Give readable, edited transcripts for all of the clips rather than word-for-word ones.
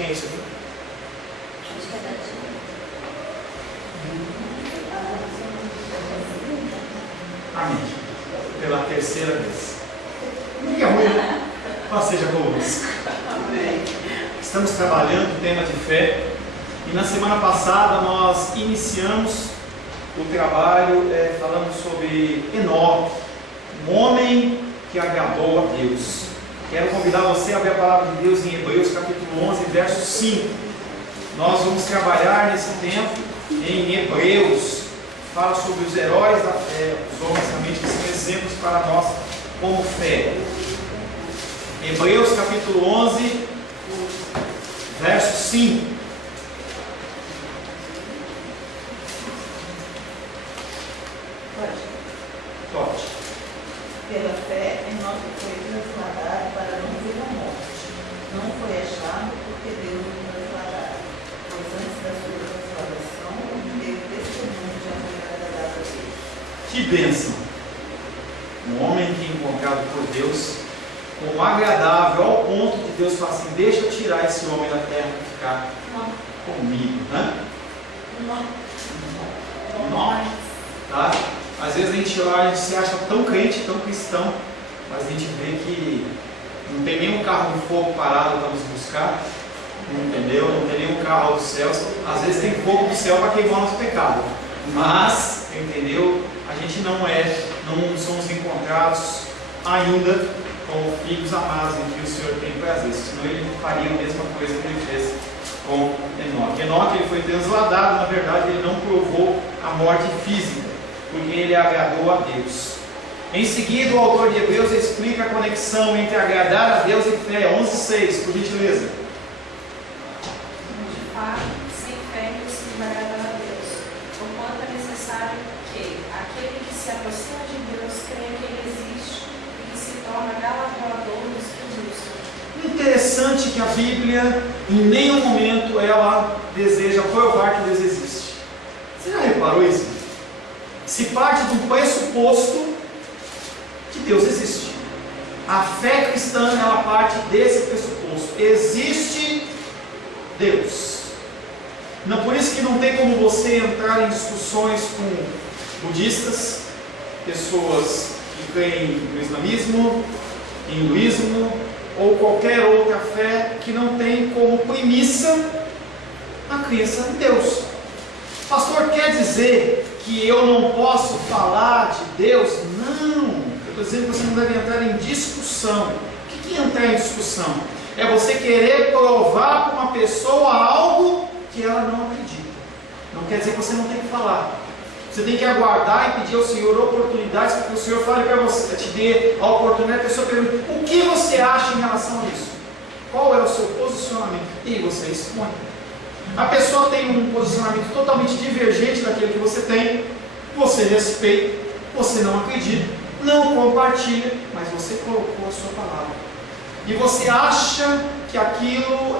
quem é isso aqui? Acho que é da tia. Amém. Pela terceira vez. Não é ruim, né? Paz seja conosco. Amém. Estamos trabalhando o tema de fé. E na semana passada nós iniciamos o trabalho falando sobre Enoque, um homem que agradou a Deus. Quero convidar você a abrir a palavra de Deus em Hebreus capítulo 11, verso 5. Nós vamos trabalhar nesse tempo em Hebreus. Fala sobre os heróis da fé, os homens realmente que são exemplos para nós como fé. Hebreus capítulo 11, verso 5. Pode. Pela fé, Enoque foi trasladado para não ver a morte. Não foi achado porque Deus o trasladara. Pois antes da sua transladação, ele deu testemunho de amor agradável a Deus. Que bênção! Um homem que é encontrado por Deus como agradável ao ponto de Deus falar assim: deixa eu tirar esse homem da terra para ficar comigo, né? Não. Tá? Às vezes a gente olha, a gente se acha tão crente, tão cristão, mas a gente vê que não tem nenhum carro de fogo parado para nos buscar, entendeu? Não tem nenhum carro dos céus. Às vezes tem fogo do céu para queimar nosso pecado, mas, entendeu? A gente não somos encontrados ainda como filhos amados em que o Senhor tem prazer, senão ele faria a mesma coisa que ele fez com Enoque. Enoque ele foi transladado, na verdade ele não provou a morte física, porque ele agradou a Deus. Em seguida, o autor de Hebreus explica a conexão entre agradar a Deus e fé. 11:6, por gentileza. De fato, sem fé é impossível agradar a Deus, porquanto é necessário que aquele que se aproxima de Deus creia que Ele existe e que se torna galardoador dos que o buscam. Interessante que a Bíblia, em nenhum momento, ela deseja provar que Deus existe. Você já reparou isso? Se parte do pressuposto que Deus existe. A fé cristã, ela parte desse pressuposto. Existe Deus. Não, por isso que não tem como você entrar em discussões com budistas, pessoas que creem no islamismo, hinduísmo, ou qualquer outra fé que não tem como premissa a crença em Deus. Pastor, quer dizer que eu não posso falar de Deus? Não, eu estou dizendo que você não deve entrar em discussão. O que é entrar em discussão? É você querer provar para uma pessoa algo que ela não acredita. Não quer dizer que você não tem que falar. Você tem que aguardar e pedir ao Senhor oportunidades para que o Senhor fale para você, te dê a oportunidade. A pessoa pergunta: o que você acha em relação a isso? Qual é o seu posicionamento? E você expõe. A pessoa tem um posicionamento totalmente divergente daquele que você tem, você respeita, você não acredita, não compartilha, mas você colocou a sua palavra. E você acha que aquilo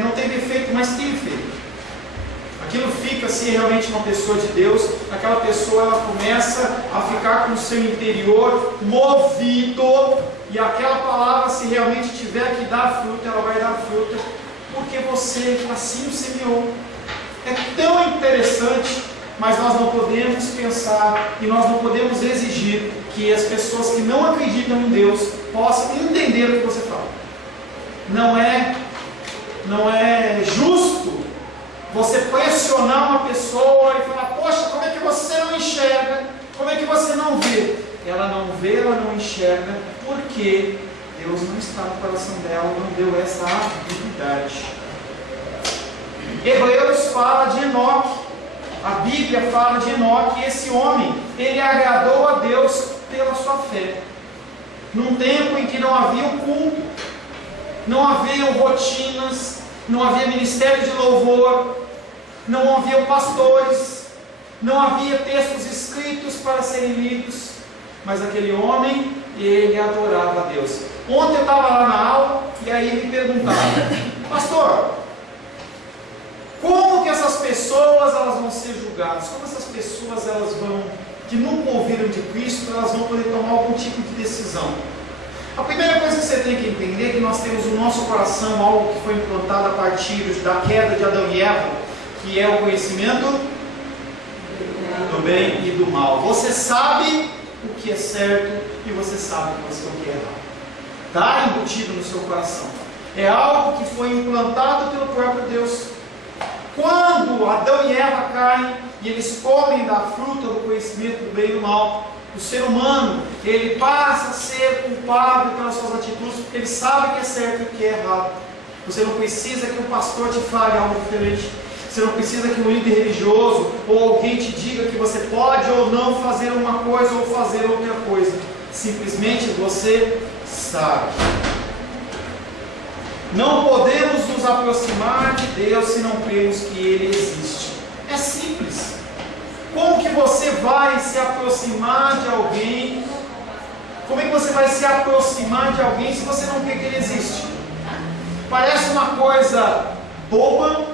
não tem defeito, mas tem defeito. Aquilo fica, se realmente uma pessoa de Deus, aquela pessoa ela começa a ficar com o seu interior movido, e aquela palavra, se realmente tiver que dar fruta, ela vai dar fruta, porque você assim o semeou. É tão interessante, mas nós não podemos pensar e nós não podemos exigir que as pessoas que não acreditam em Deus possam entender o que você fala. Não é justo você pressionar uma pessoa e falar: poxa, como é que você não enxerga? Como é que você não vê? Ela não vê, ela não enxerga, porque Deus não está no coração dela, não deu essa habilidade. Hebreus fala de Enoque, a Bíblia fala de Enoque, e esse homem, ele agradou a Deus pela sua fé. Num tempo em que não havia um culto, não haviam rotinas, não havia ministério de louvor, não haviam pastores, não havia textos escritos para serem lidos, mas aquele homem, ele adorava a Deus. Ontem eu estava lá na aula e aí me perguntaram: pastor, como que essas pessoas elas vão ser julgadas? Como essas pessoas que nunca ouviram de Cristo, elas vão poder tomar algum tipo de decisão? A primeira coisa que você tem que entender é que nós temos no nosso coração algo que foi implantado a partir da queda de Adão e Eva, que é o conhecimento do bem e do mal. Você sabe o que é certo e você sabe o que é errado. Está embutido no seu coração. É algo que foi implantado pelo próprio Deus. Quando Adão e Eva caem e eles comem da fruta do conhecimento do bem e do mal, o ser humano, ele passa a ser culpado pelas suas atitudes, porque ele sabe o que é certo e o que é errado. Você não precisa que um pastor te fale algo diferente. Você não precisa que um líder religioso ou alguém te diga que você pode ou não fazer uma coisa ou fazer outra coisa. Simplesmente você sabe. Não podemos nos aproximar de Deus se não cremos que Ele existe. É simples. Como que você vai se aproximar de alguém? Como é que você vai se aproximar de alguém se você não crê que Ele existe? Parece uma coisa boba.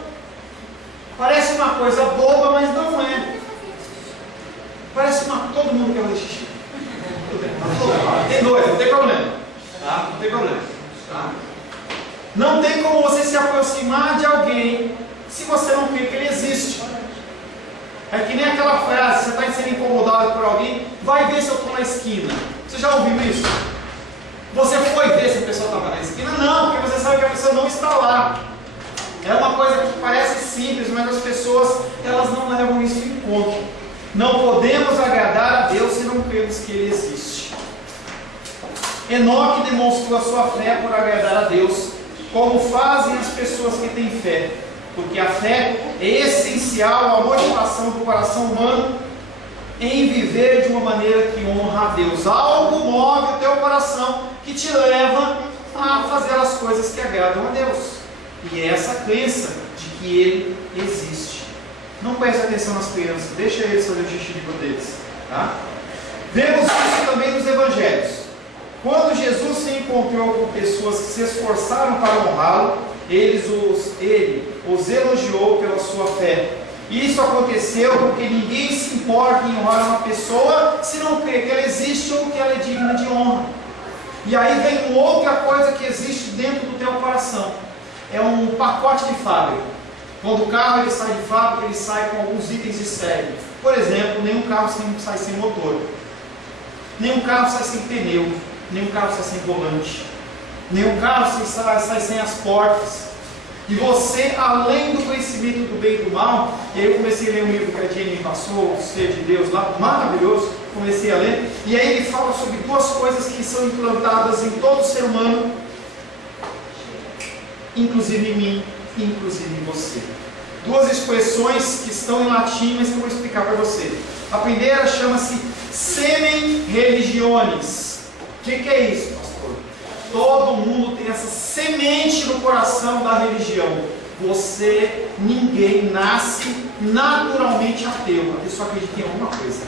Parece uma coisa boba, mas não é. Parece uma... Todo mundo quer fazer xixi. Tudo bem. Tem dois, não tem problema. Tá? Não tem problema. Tá? Não tem como você se aproximar de alguém se você não crê que Ele existe. É que nem aquela frase, você está sendo incomodado por alguém, vai ver se eu estou na esquina. Você já ouviu isso? Você foi ver se a pessoa estava na esquina? Não, porque você sabe que a pessoa não está lá. É uma coisa que parece simples, mas as pessoas, elas não levam isso em conta. Não podemos agradar a Deus se não cremos que Ele existe. Enoque demonstrou a sua fé por agradar a Deus, como fazem as pessoas que têm fé. Porque a fé é essencial à motivação do coração humano em viver de uma maneira que honra a Deus. Algo move o teu coração que te leva a fazer as coisas que agradam a Deus. E é essa crença de que Ele existe. Não preste atenção nas crianças, deixa eles fazer o xixi deles. Tá? Vemos isso também nos evangelhos. Quando Jesus se encontrou com pessoas que se esforçaram para honrá-lo, ele os elogiou pela sua fé. Isso aconteceu porque ninguém se importa em honrar uma pessoa se não crê que ela existe ou que ela é digna de honra. E aí vem outra coisa que existe dentro do teu coração. É um pacote de fábrica. Quando o carro ele sai de fábrica, ele sai com alguns itens de série. Por exemplo, nenhum carro sai sem motor. Nenhum carro sai sem pneu. Nenhum carro sai sem volante. Nenhum carro sai sem as portas. E você, além do conhecimento do bem e do mal, e aí eu comecei a ler um livro que a Jenny me passou, O Ser de Deus, lá, maravilhoso, comecei a ler, e aí ele fala sobre duas coisas que são implantadas em todo ser humano, inclusive em mim, inclusive em você. Duas expressões que estão em latim, mas que eu vou explicar para você. A primeira chama-se semen religionis. O que é isso, pastor? Todo mundo tem essa semente no coração da religião. Ninguém nasce naturalmente ateu. A pessoa acredita em alguma coisa.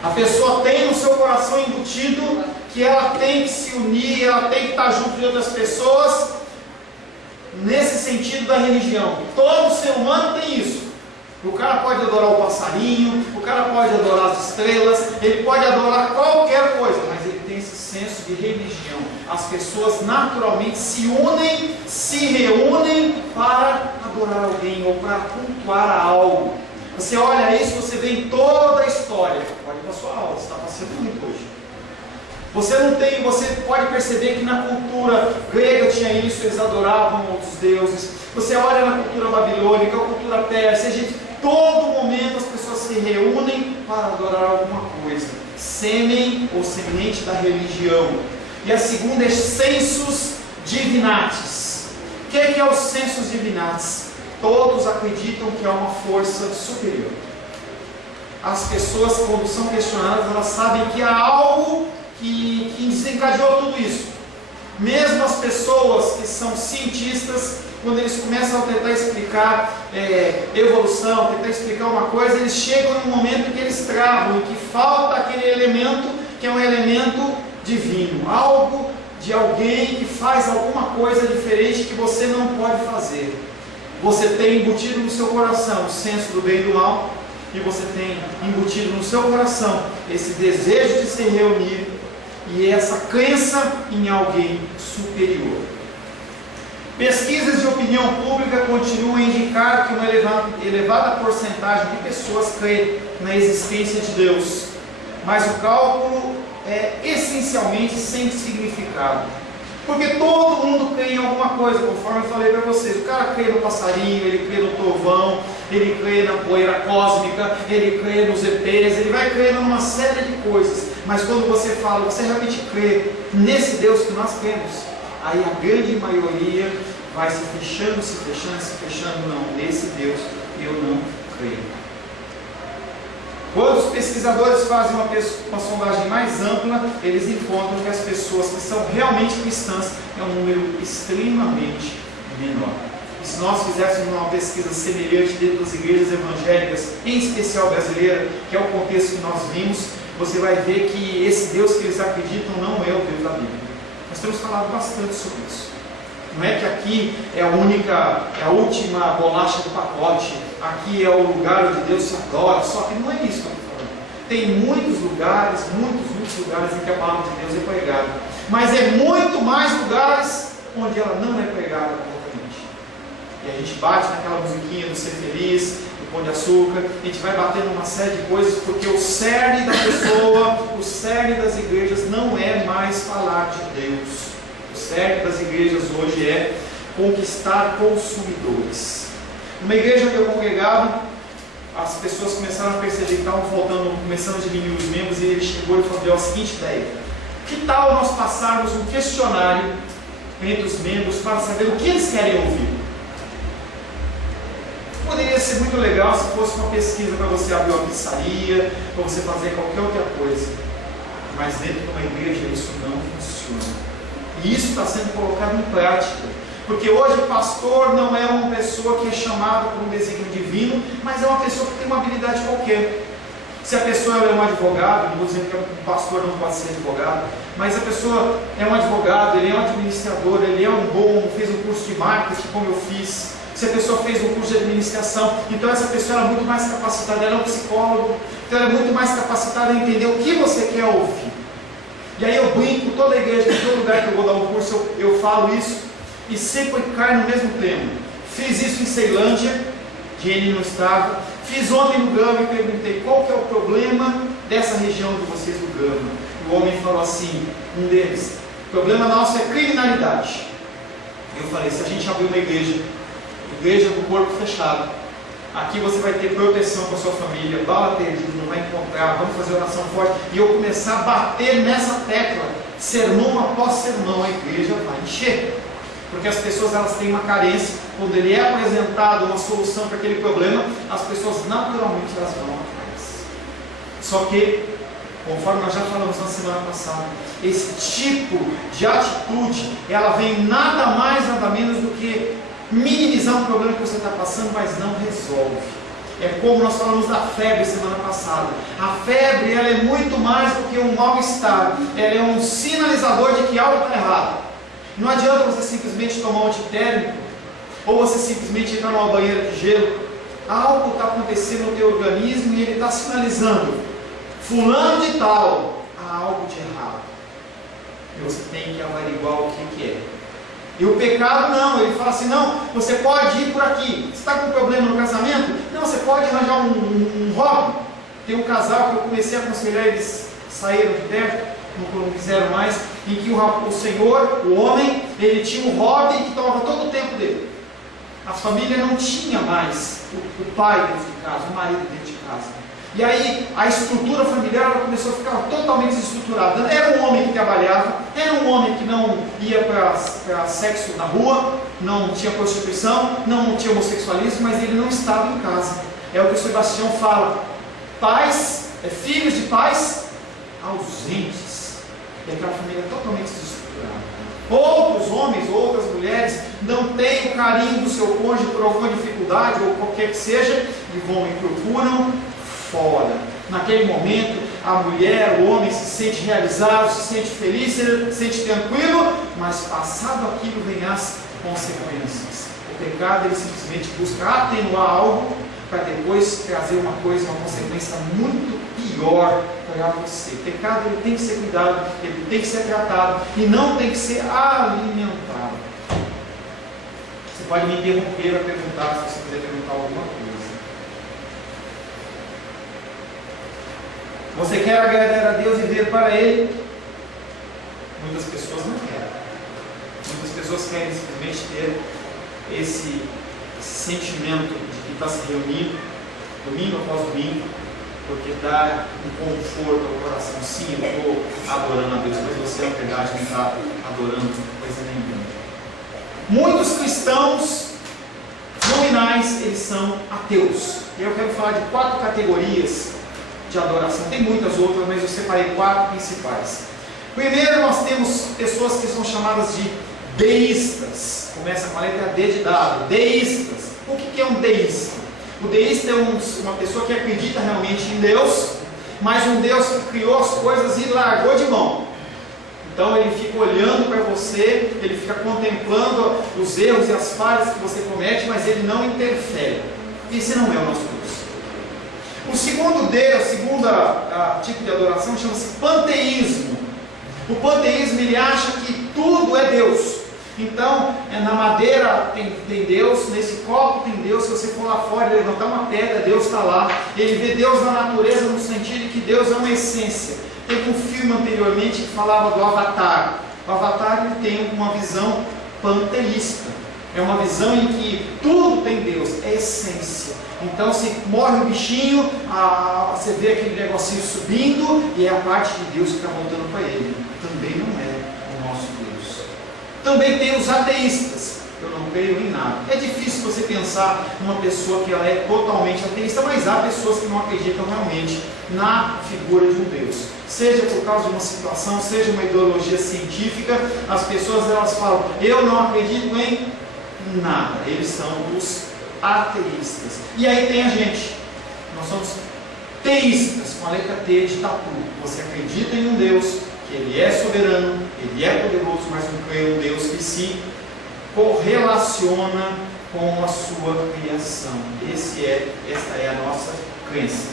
A pessoa tem no seu coração embutido que ela tem que se unir, ela tem que estar junto de outras pessoas, nesse sentido da religião. Todo ser humano tem isso. O cara pode adorar o passarinho, o cara pode adorar as estrelas, ele pode adorar qualquer coisa, mas ele tem esse senso de religião. As pessoas naturalmente se unem, se reúnem para adorar alguém ou para cultuar a algo. Você olha isso, você vê em toda a história. Olha para a sua aula, você está passando muito hoje. Você pode perceber que na cultura grega tinha isso, eles adoravam outros deuses. Você olha na cultura babilônica, a cultura persa, todo momento as pessoas se reúnem para adorar alguma coisa. Sêmen ou semente da religião. E a segunda é sensus divinatis. O que é o sensus divinatis? Todos acreditam que há uma força superior. As pessoas, quando são questionadas, elas sabem que há algo que desencadeou tudo isso. Mesmo as pessoas que são cientistas, quando eles começam a tentar explicar evolução, tentar explicar uma coisa, eles chegam num momento em que eles travam, em que falta aquele elemento que é um elemento divino, algo de alguém que faz alguma coisa diferente que você não pode fazer. Você tem embutido no seu coração o senso do bem e do mal, e você tem embutido no seu coração esse desejo de se reunir e essa crença em alguém superior. Pesquisas de opinião pública continuam a indicar que uma elevada porcentagem de pessoas crê na existência de Deus, mas o cálculo é essencialmente sem significado, porque todo mundo crê em alguma coisa, conforme eu falei para vocês. O cara crê no passarinho, ele crê no trovão, ele crê na poeira cósmica, ele crê nos ETs, ele vai crendo numa série de coisas, mas quando você fala, você realmente crê nesse Deus que nós cremos, aí a grande maioria vai se fechando, não, nesse Deus eu não creio. Quando os pesquisadores fazem uma sondagem mais ampla, eles encontram que as pessoas que são realmente cristãs é um número extremamente menor. E se nós fizéssemos uma pesquisa semelhante dentro das igrejas evangélicas, em especial brasileira, que é o contexto que nós vimos, você vai ver que esse Deus que eles acreditam não é o Deus da Bíblia. Nós temos falado bastante sobre isso. Não é que aqui é a última bolacha do pacote, aqui é o lugar onde Deus se adora, só que não é isso que eu estou falando. Tem muitos lugares em que a palavra de Deus é pregada, mas é muito mais lugares onde ela não é pregada corretamente. E a gente bate naquela musiquinha do Ser Feliz, do Pão de Açúcar, a gente vai batendo uma série de coisas, porque o cerne da pessoa, o cerne das igrejas não é mais falar de Deus. O cerne das igrejas hoje é conquistar consumidores. Numa igreja onde eu congregava, as pessoas começaram a perceber que estavam começando a diminuir os membros, e ele chegou e falou: a seguinte ideia, que tal nós passarmos um questionário entre os membros para saber o que eles querem ouvir? Poderia ser muito legal se fosse uma pesquisa para você abrir uma pizzaria, para você fazer qualquer outra coisa, mas dentro de uma igreja isso não funciona. E isso está sendo colocado em prática, porque hoje o pastor não é uma pessoa que é chamada por um desígnio divino, mas é uma pessoa que tem uma habilidade qualquer. Se a pessoa é um advogado, não vou dizer que um pastor não pode ser advogado, mas a pessoa é um advogado, ele é um administrador, ele é fez um curso de marketing como eu fiz. Se a pessoa fez um curso de administração, então essa pessoa é muito mais capacitada, ela é um psicólogo, então ela é muito mais capacitada a entender o que você quer ouvir. E aí eu brinco, toda a igreja, em todo lugar que eu vou dar um curso, eu falo isso, e sempre cai no mesmo tema. Fiz isso em Ceilândia, Jenny não estava, fiz ontem no Gama e perguntei qual que é o problema dessa região de vocês do Gama. O homem falou assim, um deles, o problema nosso é criminalidade. Eu falei, se a gente abrir uma igreja do corpo fechado, aqui você vai ter proteção para a sua família, bala perdida, não vai encontrar, vamos fazer oração forte, e eu começar a bater nessa tecla, sermão após sermão, a igreja vai encher, porque as pessoas elas têm uma carência, quando ele é apresentado uma solução para aquele problema, as pessoas naturalmente elas vão atrás. Só que, conforme nós já falamos na semana passada, esse tipo de atitude, ela vem nada mais, nada menos do que minimizar um problema que você está passando, mas não resolve. É como nós falamos da febre semana passada. A febre ela é muito mais do que um mal-estar. Ela é um sinalizador de que algo está errado. Não adianta você simplesmente tomar um antitérmico, ou você simplesmente entrar numa banheira de gelo. Algo está acontecendo no teu organismo e ele está sinalizando, fulano de tal, há algo de errado. E você tem que averiguar o que é. E o pecado não, ele fala assim, não, você pode ir por aqui. Você está com um problema no casamento? Não, você pode arranjar um hobby. Tem um casal que eu comecei a aconselhar, eles saíram de perto, não quiseram mais, em que o senhor, o homem, ele tinha um hobby que tomava todo o tempo dele. A família não tinha mais o pai dentro de casa, o marido dentro de casa. E aí a estrutura familiar ela começou a ficar totalmente desestruturada. Era um homem que trabalhava, era um homem que não ia para sexo na rua, não tinha prostituição, não tinha homossexualismo, mas ele não estava em casa. É o que o Sebastião fala, pais, filhos de pais ausentes. E aquela família totalmente desestruturada. Outros homens, outras mulheres não têm o carinho do seu cônjuge por alguma dificuldade ou qualquer que seja, e vão e procuram fora. Naquele momento, a mulher, o homem se sente realizado, se sente feliz, se sente tranquilo, mas passado aquilo vem as consequências. O pecado ele simplesmente busca atenuar algo para depois trazer uma consequência muito pior para você. O pecado ele tem que ser cuidado, ele tem que ser tratado e não tem que ser alimentado. Você pode me interromper para perguntar, se você quiser perguntar alguma coisa. Você quer agradar a Deus e viver para Ele? Muitas pessoas não querem. Muitas pessoas querem simplesmente ter esse sentimento de que está se reunindo domingo após domingo, porque dá um conforto ao coração. Sim, eu estou adorando a Deus, mas você, na verdade, não está adorando coisa nenhuma. Muitos cristãos nominais, eles são ateus. E eu quero falar de 4 categorias de adoração. Tem muitas outras, mas eu separei 4 principais. Primeiro, nós temos pessoas que são chamadas de deístas. Começa com a letra D de dado. Deístas. O que é um deísta? O deísta é uma pessoa que acredita realmente em Deus, mas um Deus que criou as coisas e largou de mão. Então ele fica olhando para você, ele fica contemplando os erros e as falhas que você comete, mas ele não interfere. Esse não é o nosso Deus. O segundo Deus, segundo tipo de adoração, chama-se panteísmo. O panteísmo, ele acha que tudo é Deus. Então, na madeira tem Deus, nesse copo tem Deus. Se você for lá fora e levantar uma pedra, Deus está lá. Ele vê Deus na natureza no sentido de que Deus é uma essência. Teve um filme anteriormente que falava do Avatar. O Avatar ele tem uma visão panteísta. É uma visão em que tudo tem Deus, é essência. Então, se morre um bichinho, você vê aquele negocinho subindo e é a parte de Deus que está voltando para ele. Também não é o nosso Deus. Também tem os ateístas. Eu não creio em nada. É difícil você pensar numa pessoa que ela é totalmente ateísta, mas há pessoas que não acreditam realmente na figura de um Deus. Seja por causa de uma situação, seja uma ideologia científica, as pessoas elas falam, eu não acredito em nada. Eles são os ateístas. E aí tem a gente. Nós somos teístas, com a letra T de tatu. Você acredita em um Deus, que Ele é soberano, Ele é poderoso, mas não crê em um Deus que se correlaciona com a sua criação. Esta é a nossa crença.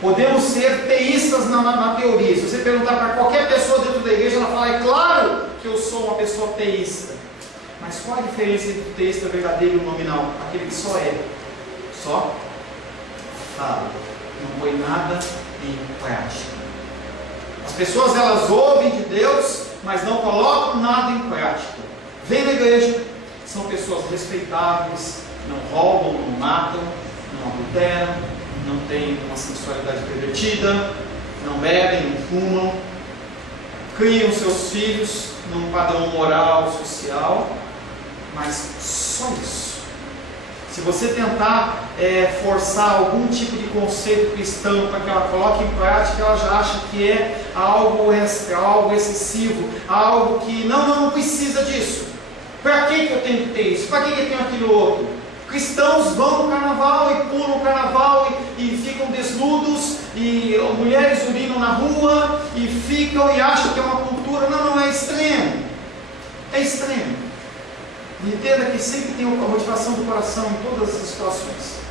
Podemos ser teístas na teoria. Se você perguntar para qualquer pessoa dentro da igreja, ela fala, é claro que eu sou uma pessoa teísta. Mas qual a diferença entre o teísta verdadeiro e o nominal? Aquele que só é. Só fala. Não põe nada em prática. As pessoas elas ouvem de Deus, mas não colocam nada em prática. Vem na igreja, são pessoas respeitáveis, não roubam, não matam, não adulteram, não têm uma sensualidade pervertida, não bebem, não fumam, criam seus filhos num padrão moral, social, mas só isso. Se você tentar forçar algum tipo de conceito cristão para que ela coloque em prática, ela já acha que é algo extra, algo excessivo, algo que não precisa disso. Para que eu tenho que ter isso? Para que eu tenho aquilo outro? Cristãos vão no carnaval e pulam o carnaval e ficam desnudos, e mulheres urinam na rua e ficam e acham que é uma cultura. Não é extremo. É extremo. Entenda que sempre tem uma motivação do coração em todas as situações.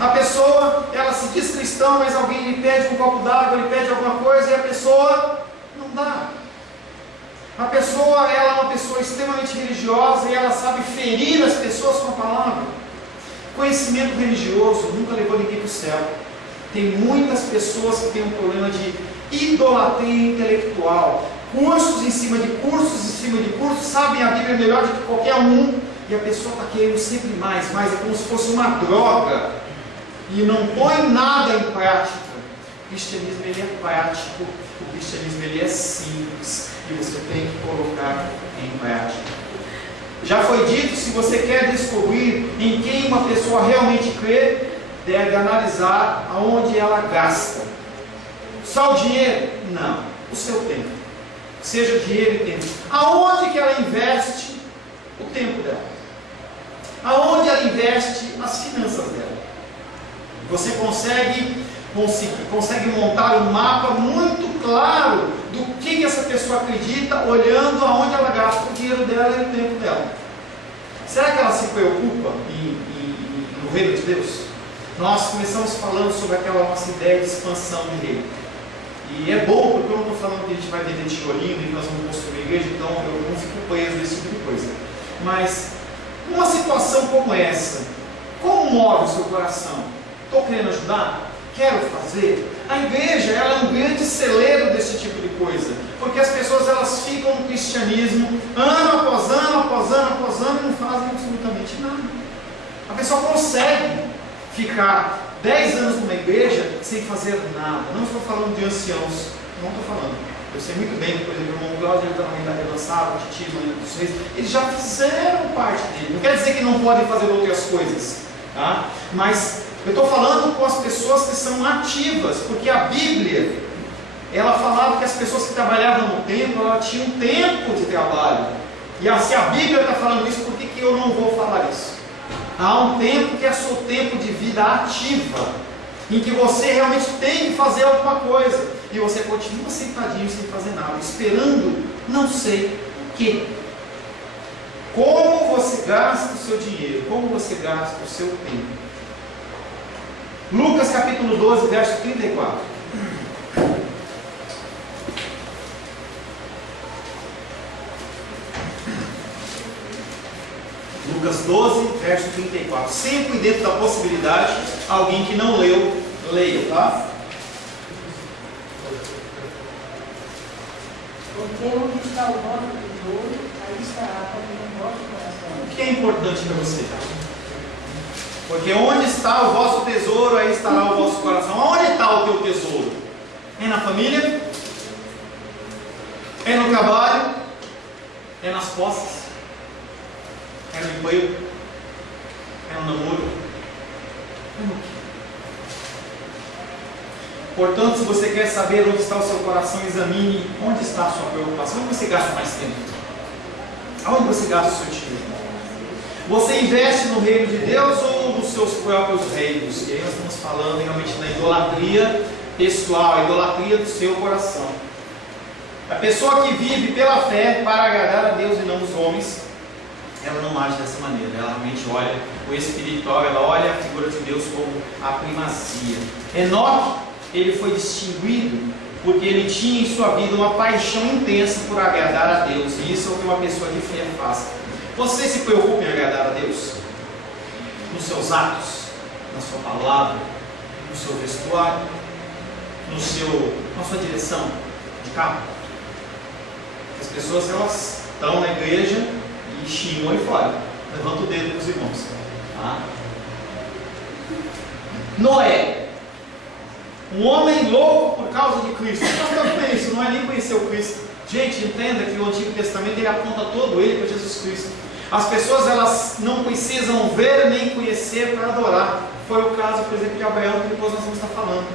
A pessoa, ela se diz cristã, mas alguém lhe pede um copo d'água, lhe pede alguma coisa e a pessoa não dá. A pessoa, ela é uma pessoa extremamente religiosa e ela sabe ferir as pessoas com a palavra. Conhecimento religioso nunca levou ninguém para o céu. Tem muitas pessoas que têm um problema de idolatria intelectual. Cursos em cima de cursos, sabem a Bíblia melhor do que qualquer um, e a pessoa está querendo sempre mais, é como se fosse uma droga, e não põe nada em prática. O cristianismo ele é prático, o cristianismo ele é simples, e você tem que colocar em prática. Já foi dito, se você quer descobrir em quem uma pessoa realmente crê, deve analisar aonde ela gasta. Só o dinheiro? Não, o seu tempo. Seja dinheiro e tempo. Aonde que ela investe o tempo dela? Aonde ela investe as finanças dela? Você consegue montar um mapa muito claro do que essa pessoa acredita, olhando aonde ela gasta o dinheiro dela e o tempo dela. Será que ela se preocupa no reino de Deus? nós começamos falando sobre aquela nossa ideia de expansão de reino. E é bom, porque eu não estou falando que a gente vai vender tijolinho e que nós vamos construir igreja, então eu não fico preso nesse tipo de coisa. Mas, numa situação como essa, como move o seu coração? Estou querendo ajudar? Quero fazer? A igreja, ela é um grande celeiro desse tipo de coisa, porque as pessoas elas ficam no cristianismo ano após ano, após ano, após ano, e não fazem absolutamente nada. A pessoa consegue ficar 10 anos numa igreja sem fazer nada. Não estou falando de anciãos, não estou falando. Eu sei muito bem que, por exemplo, o irmão Cláudio está na idade avançada, o Titi, dos Reis, eles já fizeram parte dele. Não quer dizer que não podem fazer outras coisas, tá? Mas eu estou falando com as pessoas que são ativas, porque a Bíblia, ela falava que as pessoas que trabalhavam no templo, elas tinham tempo de trabalho. E se a Bíblia está falando isso, por que eu não vou falar isso? Há um tempo que é seu tempo de vida ativa, em que você realmente tem que fazer alguma coisa, e você continua sentadinho sem fazer nada, esperando não sei o quê. Como você gasta o seu dinheiro, como você gasta o seu tempo. Lucas capítulo 12, verso 34. Lucas 12, verso 34. Sempre dentro da possibilidade, alguém que não leu, leia, tá? Porque onde está o vosso tesouro, aí estará também o vosso coração. O que é importante para você? Porque onde está o vosso tesouro, aí estará o vosso coração. Onde está o teu tesouro? É na família? É no trabalho? É nas posses? É no emprego? É no namoro? É no quê? Portanto, se você quer saber onde está o seu coração, examine onde está a sua preocupação. Onde você gasta mais tempo? Aonde você gasta o seu dinheiro? Você investe no reino de Deus ou nos seus próprios reinos? E aí nós estamos falando realmente da idolatria pessoal, a idolatria do seu coração. A pessoa que vive pela fé para agradar a Deus e não os homens, ela não age dessa maneira. Ela realmente olha o espiritual, ela olha a figura de Deus como a primazia. Enoque, ele foi distinguido porque ele tinha em sua vida uma paixão intensa por agradar a Deus. E isso é o que uma pessoa de fé faz. Você se preocupa em agradar a Deus? Nos seus atos, na sua palavra, no seu vestuário, na sua direção de carro? As pessoas elas estão na igreja e xingam aí fora. Levanta o dedo para os irmãos. Tá? Noé, um homem louco por causa de Cristo. Não é isso, não é nem conhecer o Cristo. Gente, entenda que o Antigo Testamento ele aponta todo ele para Jesus Cristo. As pessoas elas não precisam ver nem conhecer para adorar. Foi o caso, por exemplo, de Abraão, que depois nós vamos estar falando.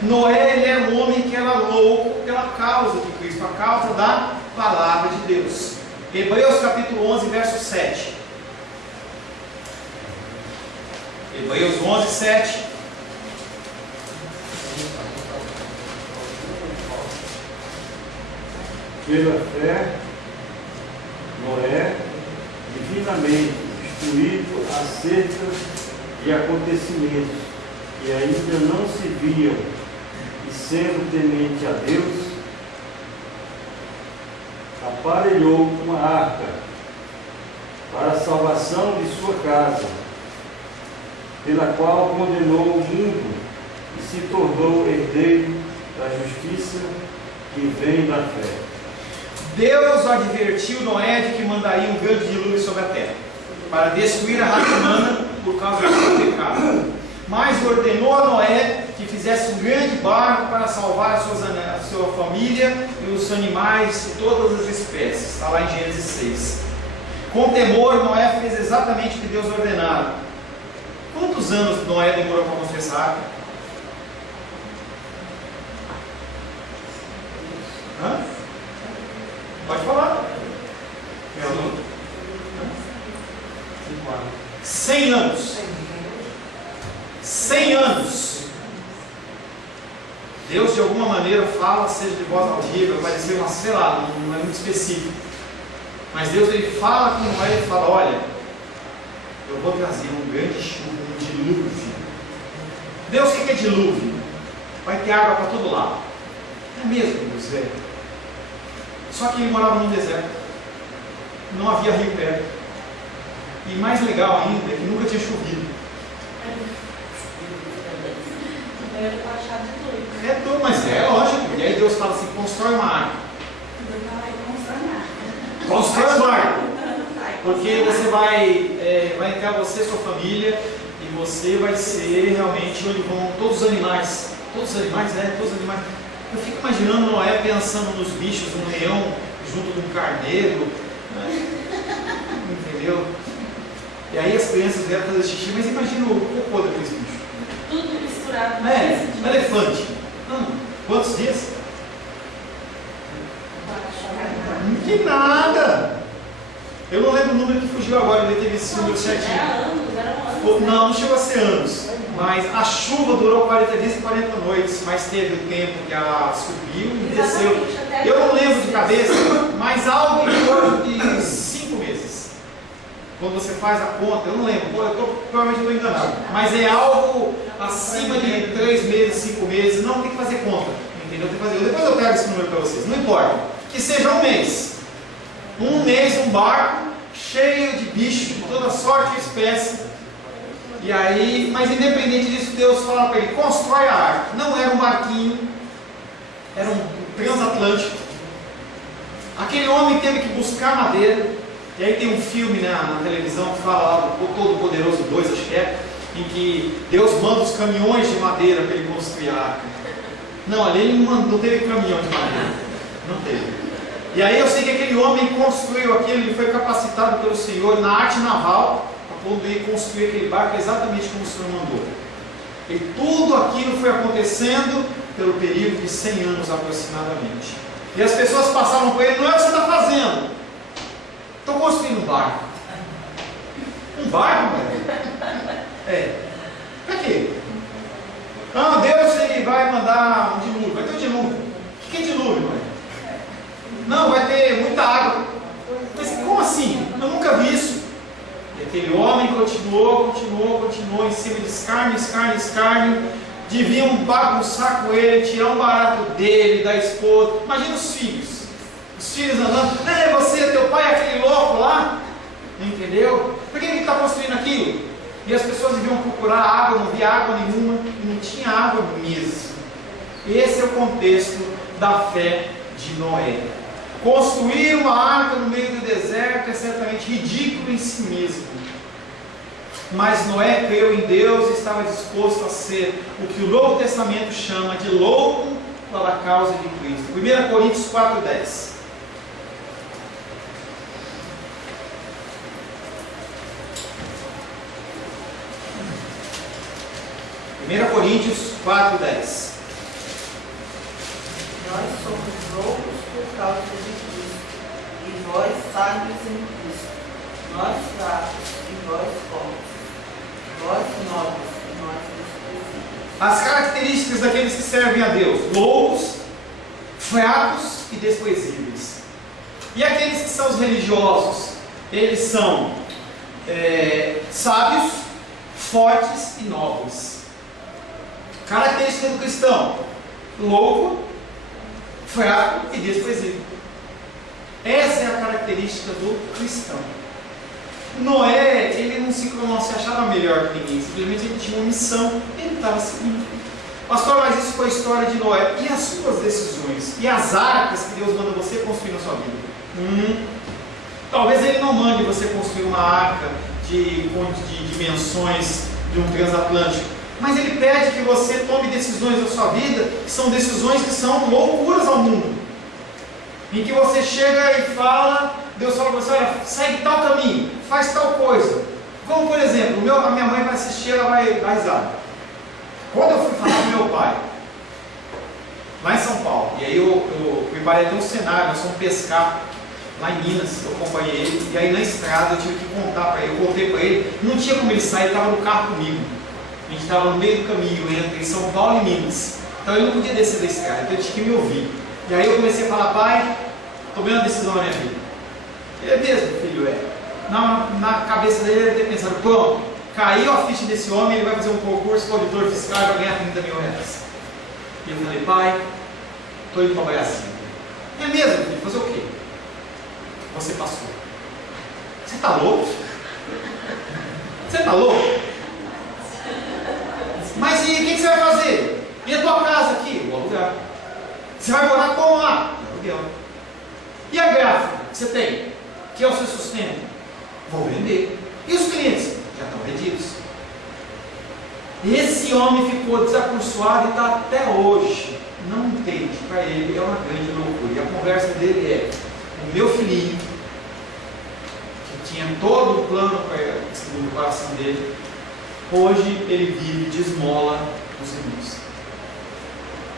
Noé ele era um homem que era louco pela causa de Cristo, a causa da palavra de Deus. Hebreus capítulo 11, verso 7. Hebreus 11, 7. Pela fé, Noé, divinamente instruído acerca de acontecimentos que ainda não se viam, e sendo temente a Deus, aparelhou uma arca para a salvação de sua casa, pela qual condenou o mundo e se tornou herdeiro da justiça que vem da fé. Deus advertiu Noé de que mandaria um grande dilúvio sobre a terra, para destruir a raça humana por causa do seu pecado. Mas ordenou a Noé que fizesse um grande barco para salvar a sua família e os animais de todas as espécies. Está lá em Gênesis 6. Com temor, Noé fez exatamente o que Deus ordenara. Quantos anos Noé demorou para construir essa arca? Hã? Pode falar. 100 anos. 100 anos. Deus de alguma maneira fala, seja de voz audível, vai parecer uma, sei lá, não é muito específico. Mas Deus ele fala com Noé e fala: olha, eu vou trazer um grande chuva, um dilúvio, Deus, o que é dilúvio? Vai ter água para todo lado. É mesmo, Deus, velho. Só que ele morava num deserto. Não havia rio perto. E mais legal ainda é que nunca tinha chovido. É tudo, mas é lógico. E aí Deus fala assim, constrói uma arca. Constrói uma arca. Porque você vai entrar você e sua família, e você vai ser realmente onde vão todos os animais. Todos os animais, todos os animais. Eu fico imaginando Noé pensando nos bichos, um leão junto de um carneiro, né? Entendeu? E aí as crianças vieram fazer xixi, mas imagina o cocô daqueles bichos. Tudo misturado. Um elefante. Quantos dias? Que nada! Eu não lembro o número que fugiu agora, ele teve esse número certinho. Eram anos. Não chegou a ser anos. Mas a chuva durou 40 dias e 40 noites. Mas teve o tempo que ela subiu e desceu. Eu não lembro de cabeça, mas algo em torno de 5 meses. Quando você faz a conta, eu não lembro, provavelmente estou enganado. Mas é algo acima de 3 meses, 5 meses. Não tem que fazer conta. Entendeu? Tem que fazer. Depois eu pego esse número para vocês. Não importa. Que seja um mês. Um mês, um barco cheio de bicho, de toda sorte e espécie. E aí, mas independente disso, Deus fala para ele, constrói a arca. Não era um barquinho, era um transatlântico. Aquele homem teve que buscar madeira. E aí tem um filme na televisão que fala lá do Todo-Poderoso 2, acho que é, em que Deus manda os caminhões de madeira para ele construir a arca. Não, ali ele não teve caminhão de madeira. Não teve. E aí eu sei que aquele homem construiu aquilo, ele foi capacitado pelo Senhor na arte naval para poder construir aquele barco exatamente como o Senhor mandou. E tudo aquilo foi acontecendo pelo período de 100 anos aproximadamente. E as pessoas passavam por ele, não é o que você está fazendo. Estou construindo um barco. Um barco, velho? Para quê? Deus ele vai mandar um dilúvio. Vai ter um dilúvio. O que é dilúvio, velho? Não, vai ter muita água. Mas como assim? Eu nunca vi isso. E aquele homem continuou em cima de escárnio. Deviam bagunçar com ele, tirar um barato dele, da esposa. Imagina os filhos. Os filhos andando. Você, teu pai, aquele louco lá. Entendeu? Por que ele está construindo aquilo? E as pessoas deviam procurar água, não havia água nenhuma. E não tinha água mesmo. Esse é o contexto da fé de Noé. Construir uma arca no meio do deserto é certamente ridículo em si mesmo. Mas Noé creu em Deus e estava disposto a ser o que o Novo Testamento chama de louco pela causa de Cristo. 1 Coríntios 4,10. Coríntios 4,10. Nós somos loucos por causa de Cristo, e vós sábios em Cristo. Nós fracos, e vós fortes. Vós nobres, e nós desprezíveis. As características daqueles que servem a Deus: loucos, fracos e desprezíveis. E aqueles que são os religiosos, eles são sábios, fortes e nobres. Característica do cristão: louco, fraco e desprezível. Essa é a característica do cristão. Noé, ele não se achava melhor que ninguém, simplesmente ele tinha uma missão, ele estava seguindo. Pastor, mas isso foi a história de Noé. E as suas decisões? E as arcas que Deus manda você construir na sua vida? Talvez ele não mande você construir uma arca de dimensões de um transatlântico, mas ele pede que você tome decisões da sua vida, que são decisões que são loucuras ao mundo, em que você chega e fala, Deus fala para você: olha, segue tal caminho, faz tal coisa. Como por exemplo, a minha mãe vai assistir, ela vai dar risada. Quando eu fui falar com meu pai, lá em São Paulo, e aí eu preparei até um cenário, nós fomos pescar lá em Minas, eu acompanhei ele, e aí na estrada eu tive que contar para ele, eu contei para ele, não tinha como ele sair, ele estava no carro comigo. A gente estava no meio do caminho entre São Paulo e Minas, então ele não podia descer da estrada, então ele tinha que me ouvir. E aí eu comecei a falar: pai, tomei uma decisão na minha vida. Ele: é mesmo, filho? Na cabeça dele ele ter pensado: pronto, caiu a ficha desse homem, ele vai fazer um concurso para auditor fiscal e vai ganhar 30 mil reais. E eu falei, pai, estou indo para Brasília. É mesmo, filho? Fazer o quê? Você passou. Você está louco? Você está louco? Mas e o que você vai fazer? E a tua casa aqui? Vou alugar. Você vai morar como lá? Aluguel. E a gráfica que você tem? Que é o seu sustento? Vou vender. E os clientes? Já estão vendidos. Esse homem ficou desacursoado e está até hoje. Não entende. Para ele é uma grande loucura. E a conversa dele é: o meu filhinho, que tinha todo o plano segundo o coração dele, hoje ele vive de esmola dos irmãos.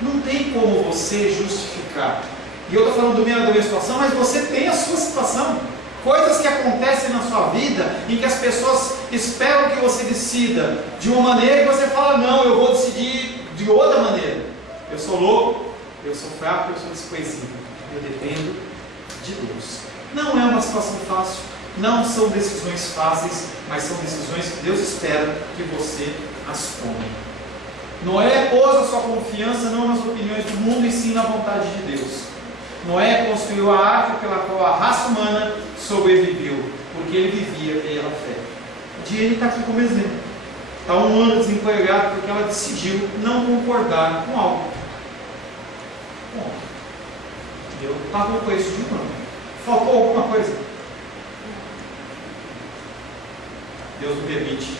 Não tem como você justificar. E eu estou falando da minha situação, mas você tem a sua situação. Coisas que acontecem na sua vida em que as pessoas esperam que você decida de uma maneira e você fala, não, eu vou decidir de outra maneira. Eu sou louco, eu sou fraco, eu sou desconhecido. Eu dependo de Deus. Não é uma situação fácil, não são decisões fáceis, mas são decisões que Deus espera que você as tome. Noé pôs a sua confiança não nas opiniões do mundo e sim na vontade de Deus. Noé construiu a arca pela qual a raça humana sobreviveu, porque ele vivia pela fé. Diane está aqui como exemplo. Está 1 ano desempregado porque ela decidiu não concordar com algo. Bom, eu pagou o preço de 1 ano. Faltou alguma coisa? Deus não permite.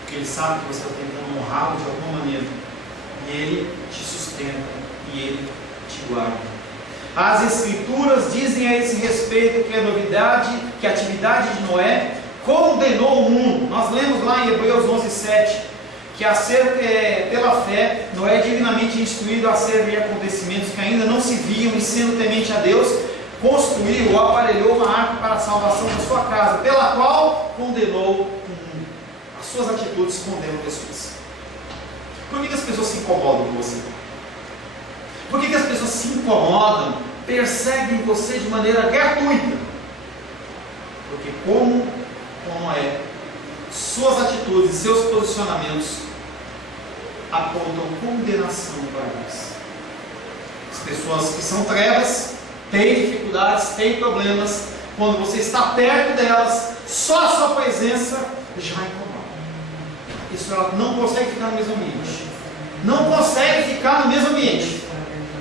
Porque Ele sabe que você está tentando honrá-lo de alguma maneira. E Ele te sustenta. E Ele te guarda. As Escrituras dizem a esse respeito que a novidade, que a atividade de Noé condenou o mundo. Nós lemos lá em Hebreus 11:7 que pela fé Noé é divinamente instruído acerca de acontecimentos que ainda não se viam e sendo temente a Deus, construiu ou aparelhou uma arca para a salvação da sua casa, pela qual condenou o mundo. As suas atitudes condenam pessoas. Por que as pessoas se incomodam com você? Por que as pessoas se incomodam, perseguem você de maneira gratuita? Porque como é, suas atitudes, seus posicionamentos apontam condenação para eles. As pessoas que são trevas têm dificuldades, têm problemas. Quando você está perto delas, só a sua presença já incomoda. Isso, ela não consegue ficar no mesmo ambiente. Não consegue ficar no mesmo ambiente.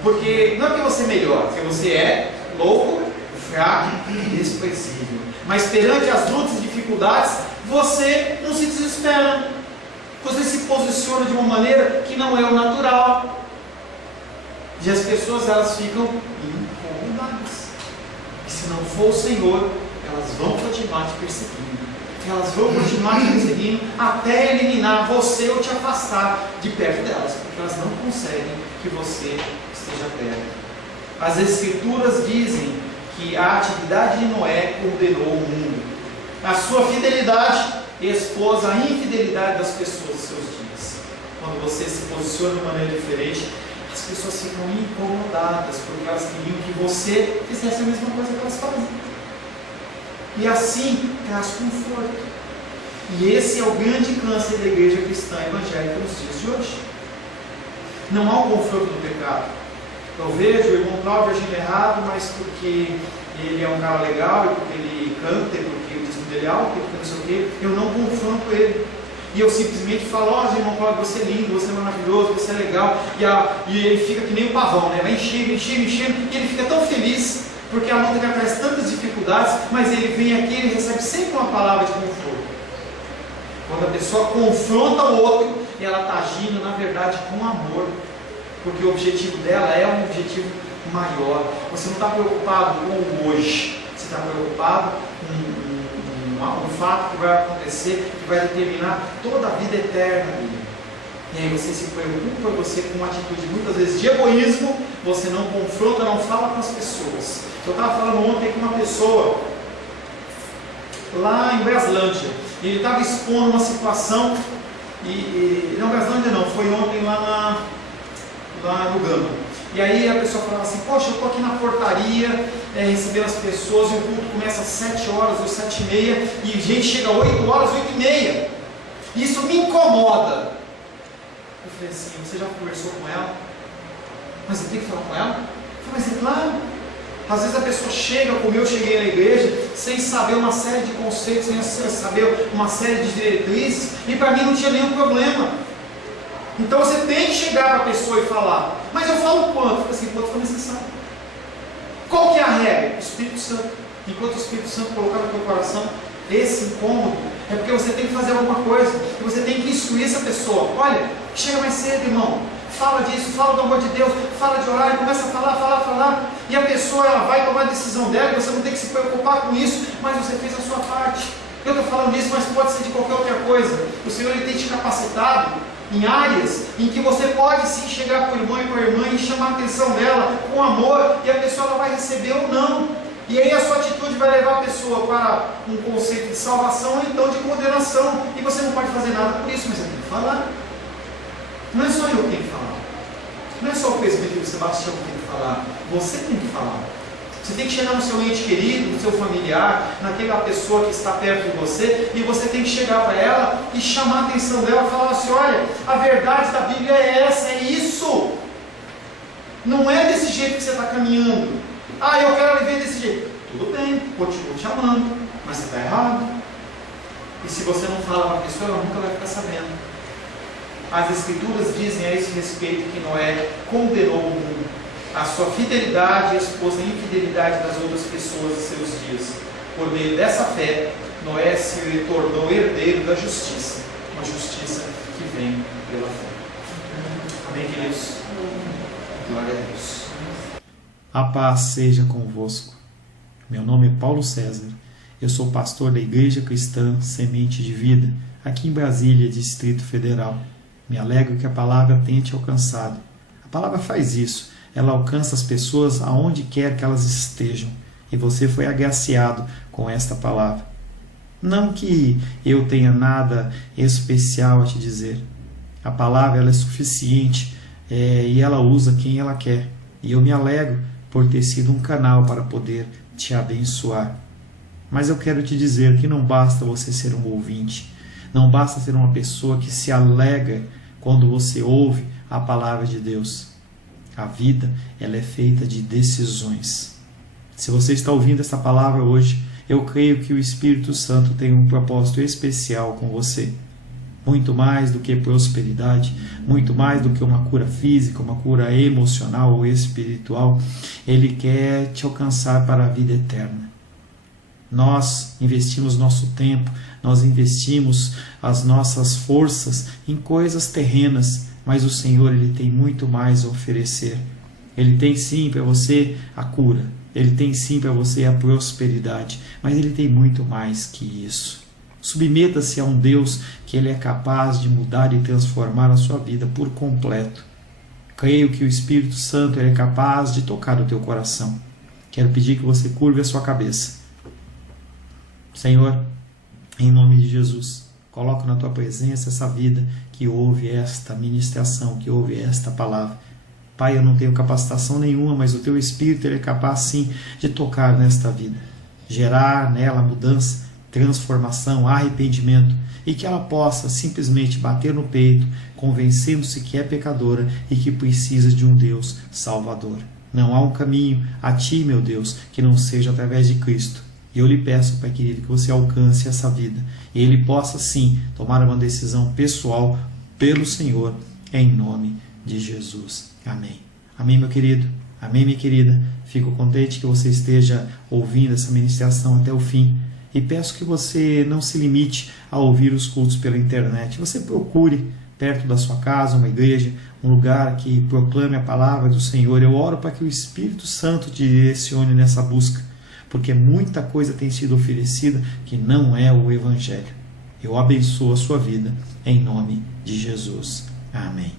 Porque não é que você é melhor, porque você é louco, fraco e desprezível. Mas perante as lutas e dificuldades, você não se desespera. Você se posiciona de uma maneira que não é o natural. E as pessoas, elas ficam incomodadas. E se não for o Senhor, elas vão continuar te perseguindo. Elas vão continuar te perseguindo até eliminar você ou te afastar de perto delas. Porque elas não conseguem que você esteja perto. As Escrituras dizem que a atividade de Noé condenou o mundo. A sua fidelidade expôs a infidelidade das pessoas dos seus dias. Quando você se posiciona de maneira diferente, as pessoas ficam incomodadas, porque elas queriam que você fizesse a mesma coisa que elas fazem. E assim traz conforto. E esse é o grande câncer da igreja cristã evangélica nos dias de hoje. Não há um conforto no pecado. Eu vejo o irmão Cláudio agindo errado, mas porque ele é um cara legal, e porque ele canta, e porque o dízimo dele é alto, e porque não sei o quê, eu não confronto ele. E eu simplesmente falo, ó, irmão Cláudio, você é lindo, você é maravilhoso, você é legal. E ele fica que nem um pavão, né? Vai enchendo, e ele fica tão feliz, porque a luta lhe traz tantas dificuldades, mas ele vem aqui e ele recebe sempre uma palavra de conforto. Quando a pessoa confronta o outro, ela está agindo, na verdade, com amor. Porque o objetivo dela é um objetivo maior. Você não está preocupado com o hoje. Você está preocupado com um fato que vai acontecer, que vai determinar toda a vida eterna dele. E aí você se preocupa, você com uma atitude muitas vezes de egoísmo, você não confronta, não fala com as pessoas. Eu estava falando ontem com uma pessoa lá em Breslândia. E ele estava expondo uma situação, não, Breslândia não, foi ontem lá no Gama. E aí a pessoa falava assim, poxa, eu estou aqui na portaria, recebendo as pessoas, e o culto começa às 7 horas ou 7h30, e a gente chega às 8 horas, 8h30. Isso me incomoda. Eu falei assim, você já conversou com ela? Mas você tem que falar com ela? Eu falei, mas é claro. Às vezes a pessoa chega, como eu cheguei na igreja, sem saber uma série de conceitos, sem saber uma série de diretrizes, e para mim não tinha nenhum problema. Então você tem que chegar para a pessoa e falar. Mas eu falo quanto? Assim, quanto for necessário. Qual que é a regra? O Espírito Santo. Enquanto o Espírito Santo colocar no teu coração esse incômodo, é porque você tem que fazer alguma coisa. E você tem que instruir essa pessoa. Olha, chega mais cedo, irmão. Fala disso, fala do amor de Deus, fala de orar, e começa a falar. E a pessoa ela vai tomar a decisão dela, e você não tem que se preocupar com isso, mas você fez a sua parte. Eu estou falando disso, mas pode ser de qualquer outra coisa. O Senhor ele tem te capacitado em áreas em que você pode sim chegar para o irmão e para a irmã e chamar a atenção dela com amor, e a pessoa ela vai receber ou não. E aí a sua atitude vai levar a pessoa para um conceito de salvação ou então de condenação, e você não pode fazer nada por isso, mas você tem que falar. Não é só eu que tenho que falar, não é só o presbítero Sebastião que tem que falar, você tem que falar. Você tem que chegar no seu ente querido, no seu familiar, naquela pessoa que está perto de você, e você tem que chegar para ela e chamar a atenção dela, falar assim, olha, a verdade da Bíblia é essa, é isso. Não é desse jeito que você está caminhando. Ah, eu quero viver desse jeito. Tudo bem, continuo te amando, mas você está errado. E se você não fala para a pessoa, ela nunca vai ficar sabendo. As Escrituras dizem a esse respeito que Noé condenou o mundo. A sua fidelidade expôs a infidelidade das outras pessoas em seus dias. Por meio dessa fé, Noé se tornou herdeiro da justiça, uma justiça que vem pela fé. Amém, queridos? Glória a Deus. A paz seja convosco. Meu nome é Paulo César. Eu sou pastor da Igreja Cristã Semente de Vida, aqui em Brasília, Distrito Federal. Me alegro que a palavra tenha te alcançado. A palavra faz isso. Ela alcança as pessoas aonde quer que elas estejam. E você foi agraciado com esta palavra. Não que eu tenha nada especial a te dizer. A palavra ela é suficiente e ela usa quem ela quer. E eu me alegro por ter sido um canal para poder te abençoar. Mas eu quero te dizer que não basta você ser um ouvinte. Não basta ser uma pessoa que se alegra quando você ouve a palavra de Deus. A vida ela é feita de decisões. Se você está ouvindo essa palavra hoje, eu creio que o Espírito Santo tem um propósito especial com você. Muito mais do que prosperidade, muito mais do que uma cura física, uma cura emocional ou espiritual, Ele quer te alcançar para a vida eterna. Nós investimos nosso tempo, nós investimos as nossas forças em coisas terrenas, mas o Senhor ele tem muito mais a oferecer. Ele tem sim para você a cura, Ele tem sim para você a prosperidade, mas Ele tem muito mais que isso. Submeta-se a um Deus que Ele é capaz de mudar e transformar a sua vida por completo. Creio que o Espírito Santo ele é capaz de tocar o teu coração. Quero pedir que você curve a sua cabeça. Senhor, em nome de Jesus, coloco na tua presença essa vida que ouve esta ministração, que ouve esta palavra. Pai, eu não tenho capacitação nenhuma, mas o teu Espírito ele é capaz sim de tocar nesta vida, gerar nela mudança, transformação, arrependimento, e que ela possa simplesmente bater no peito, convencendo-se que é pecadora e que precisa de um Deus salvador. Não há um caminho a ti, meu Deus, que não seja através de Cristo. E eu lhe peço, Pai querido, que você alcance essa vida e ele possa sim tomar uma decisão pessoal pelo Senhor, em nome de Jesus. Amém. Amém, meu querido. Amém, minha querida. Fico contente que você esteja ouvindo essa ministração até o fim. E peço que você não se limite a ouvir os cultos pela internet. Você procure perto da sua casa uma igreja, um lugar que proclame a palavra do Senhor. Eu oro para que o Espírito Santo te direcione nessa busca, porque muita coisa tem sido oferecida que não é o Evangelho. Eu abençoo a sua vida em nome de Jesus. Amém.